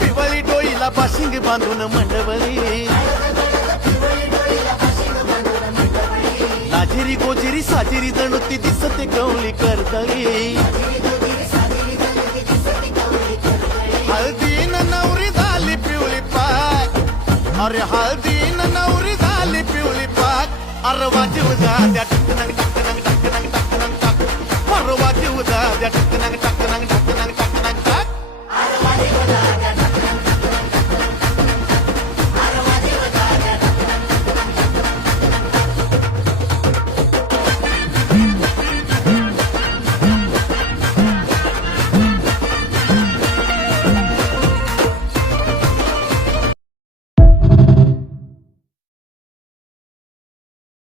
पिवळी डोईला बाशिंग बांधून मंडवली लाजेरी गोजेरी साजेरी जणू ती दिसते गवळी करतळी हळदीन नवरी झाली पिवळी पाक अरे हळदीन नवरी झाली पिवळी पाक अरे वाजव द्या टकनंग टकनंग टकनंग टकनंग टक अरे वाजव द्या टकनंग टकनंग